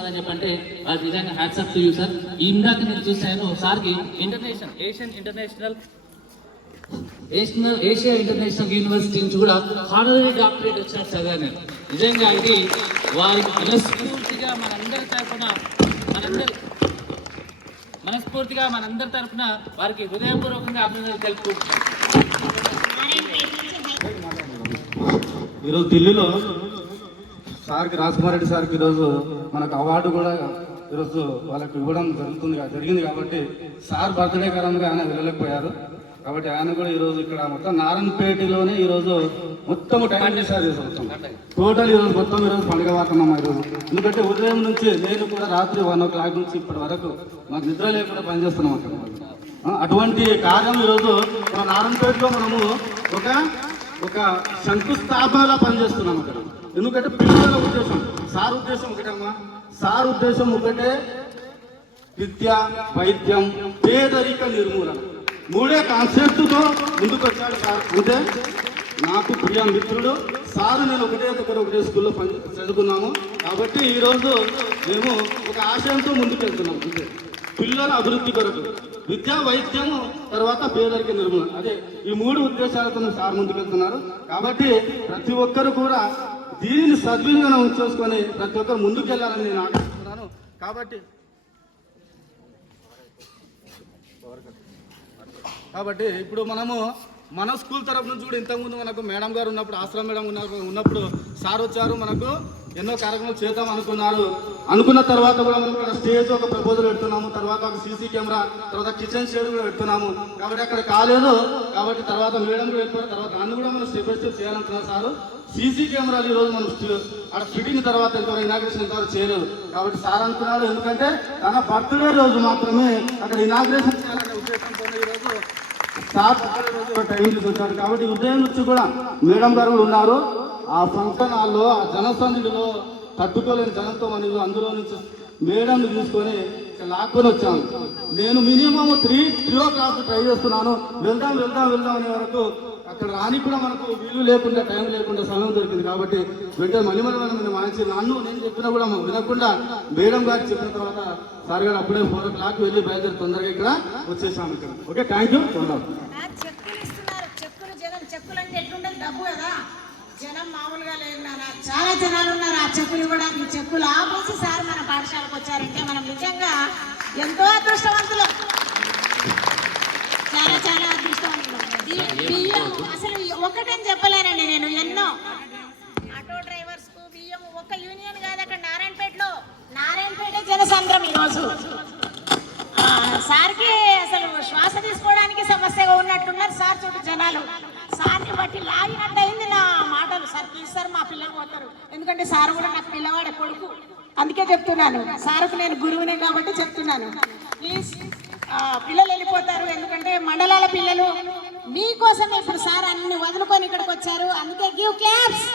చేస్తున్నారని చెప్పంటే అది నిజంగా హ్యాట్సప్ టు యూ సార్ ఇందాక నేను చూశాను సార్కి international Asian international Asian Asia international university నుంచి కూడా హానరీ డాక్టరేట్ వచ్చిన చదివాను నిజంగా ఇది వారికి మనస్ఫూర్తిగా మనందరి తరఫున మనందరి మనస్ఫూర్తిగా మనందరి తరఫున వారికి హృదయపూర్వకంగా అభినందనలు తెలుపుకుంటున్నాం. ఈరోజు ఢిల్లీలో సార్కి రాజకుమారెడ్డి సార్కి ఈరోజు మనకు అవార్డు కూడా ఈరోజు వాళ్ళకి ఇవ్వడం జరుగుతుంది జరిగింది కాబట్టి సార్ బర్త్డే కారణంగా ఆయన వెళ్ళలేకపోయారు. కాబట్టి ఆయన కూడా ఈరోజు ఇక్కడ మొత్తం నారాయణపేటలోనే ఈరోజు మొత్తం టైం చేశారు ఈరోజు మొత్తం టోటల్ ఈరోజు మొత్తం ఈరోజు పండుగ వాడుతున్నాం ఈరోజు. ఎందుకంటే ఉదయం నుంచి నేను కూడా రాత్రి వన్ ఓ క్లాక్ నుంచి ఇప్పటి వరకు మాకు నిద్ర లేకుండా పనిచేస్తున్నాం అక్కడ అటువంటి కార్యం ఈరోజు మన నారాయణపేటలో మనము ఒక ఒక శంకుస్థాపనలా పనిచేస్తున్నాం అక్కడ. ఎందుకంటే పిల్లల ఉద్దేశం. సార్ ఉద్దేశం ఒకటమ్మా సార్ ఉద్దేశం ఒకటే విద్య వైద్యం పేదరిక నిర్మూలన. మూడే కాన్సెప్ట్తో ముందుకు వచ్చాడు సార్. అంటే నాకు ప్రియ మిత్రుడు. సార్ నేను ఒకటే ఒకరు ఒకటే స్కూల్లో పని చదువుకున్నాము. కాబట్టి ఈరోజు మేము ఒక ఆశయంతో ముందుకు వెళ్తున్నాం అంటే పిల్లల అభివృద్ధి కొరకు. విద్య వైద్యము తర్వాత పేదరిక నిర్మూలన. అదే ఈ మూడు ఉద్దేశాలతో సార్ ముందుకెళ్తున్నారు. కాబట్టి ప్రతి ఒక్కరు కూడా దీనిని సద్వినియోగం చేసుకొని ప్రతి ఒక్కరు ముందుకెళ్ళాలని నేను ఆశిస్తున్నాను కాబట్టి కాబట్టి ఇప్పుడు మనము మన స్కూల్ తరఫు నుంచి కూడా ఇంతకుముందు మనకు మేడం గారు ఉన్నప్పుడు ఆశ్రమ మేడం ఉన్నారు ఉన్నప్పుడు సార్ వచ్చారు మనకు ఎన్నో కార్యక్రమాలు చేద్దాం అనుకున్నారు. అనుకున్న తర్వాత కూడా మనం ఇక్కడ స్టేజ్ ఒక ప్రపోజల్ పెడుతున్నాము తర్వాత ఒక సీసీ కెమెరా తర్వాత కిచెన్ షేడ్ కూడా పెడుతున్నాము. కాబట్టి అక్కడ కాలేదు. కాబట్టి తర్వాత మేడం కూడా చెప్పారు తర్వాత దాన్ని కూడా మనం స్టెప్ బై స్టెప్ చేయాలనుకున్నారు సారు. సీసీ కెమెరాలు ఈ రోజు మనం అక్కడ ఫిట్టింగ్ తర్వాత ఇంతవరకు ఇనాగ్రేషన్ ఇంతవరకు చేయలేదు. కాబట్టి సార్ అనుకున్నాడు ఎందుకంటే తన బర్త్డే రోజు మాత్రమే అక్కడ ఇనాగ్రేషన్ చేయాలనే ఉద్దేశంతో ఈరోజు సార్ రోజు ఒక కాబట్టి ఉదయం నుంచి కూడా మేడం గారు కూడా ఉన్నారు. ఆ ఫంక్షన్ హాల్లో ఆ జనసన్నిధిలో తట్టుకోలేని జనంతో మనం అందులో నుంచి మేడం తీసుకొని లాక్కొని వచ్చాను నేను minimum three three o'clock try చేస్తున్నాను. వెళ్దాం వెళ్దాం వెళ్దాం అనే వరకు అక్కడ రాని కూడా మనకు వీలు లేకుండా టైం లేకుండా సమయం దొరికింది. కాబట్టి వెంటనే మళ్ళీ మళ్ళీ మనం మానేసి నన్ను నేను చెప్పినా కూడా వినకుండా మేడం గారికి చెప్పిన తర్వాత సార్ గారు అప్పుడే ఫోర్ ఓ క్లాక్ వెళ్ళి బయలుదేరి తొందరగా ఇక్కడ వచ్చేసాము ఇక్కడ. ఓకే థ్యాంక్ యూ చూద్దాం జనం డబ్బు కదా. జనం మామూలుగా లేరు నాన్న చాలా జనాలు ఉన్నారు. ఆ చెప్పులు ఇవ్వడానికి చెప్పులు ఆపేసి సార్ మన పాఠశాలకు వచ్చారంటే మనం నిజంగా ఎంతో అదృష్టవంతులు. చాలా చాలా అదృష్టవంతులు బి- బియ్యం అసలు ఒకటని చెప్పలేనండి నేను ఎన్నో. ఆటో డ్రైవర్స్కు బియ్యం ఒక యూనియన్ కాదు అక్కడ నారాయణపేటలో. నారాయణపేట జనసంద్రం ఈరోజు. సార్కి అసలు శ్వాస తీసుకోవడానికి సమస్యగా ఉన్నట్టున్నారు సార్ చుట్టూ జనాలు. సార్ని బట్టి లాగినట్టు అయింది నా మాటలు. సార్ ప్లీజ్ సార్ మా పిల్లలు పోతారు. ఎందుకంటే సార్ కూడా నాకు పిల్లవాడే కొడుకు. అందుకే చెప్తున్నాను. సార్కు నేను గురువునే కాబట్టి చెప్తున్నాను. ప్లీజ్. పిల్లలు వెళ్ళిపోతారు. ఎందుకంటే మండలాల పిల్లలు మీకోసమే ఇప్పుడు సార్ అన్ని వదులుకొని ఇక్కడికి వచ్చారు. అందుకే గివ్ క్లాప్స్